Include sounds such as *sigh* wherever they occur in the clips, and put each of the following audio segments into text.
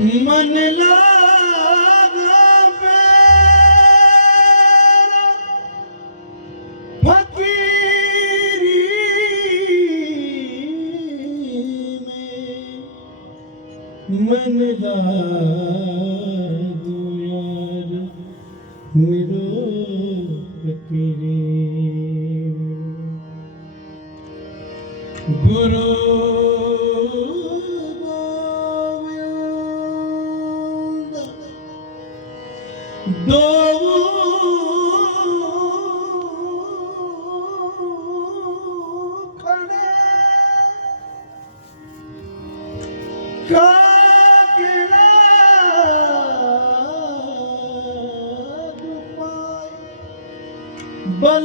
मन ले फकी में मन लागा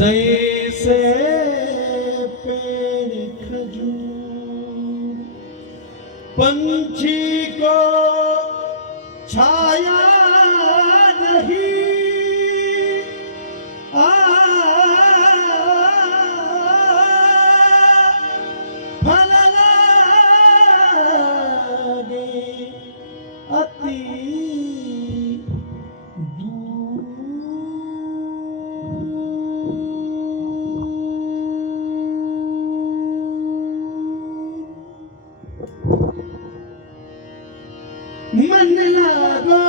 पेड़ खजू को छाया Manila, *noise*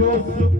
Joseph no, no, no.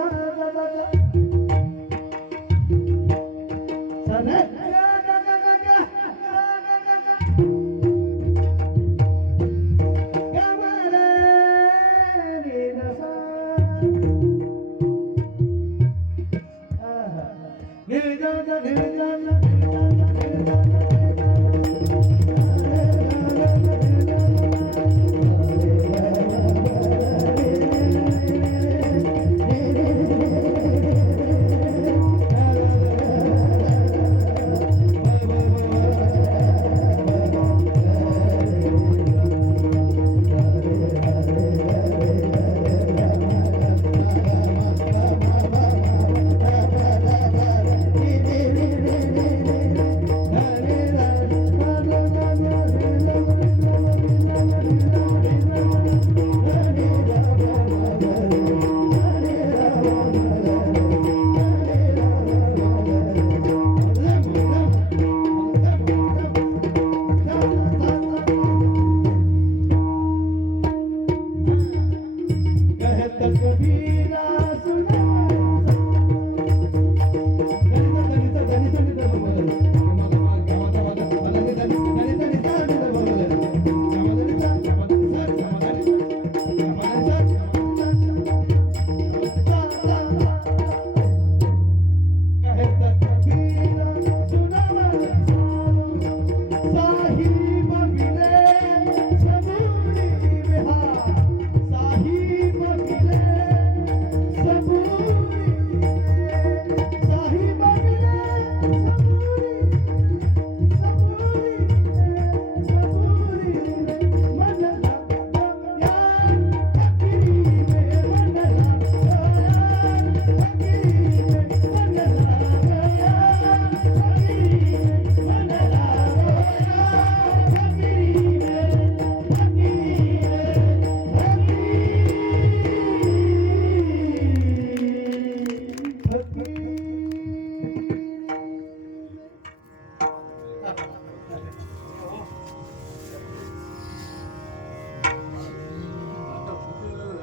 ta *laughs* ta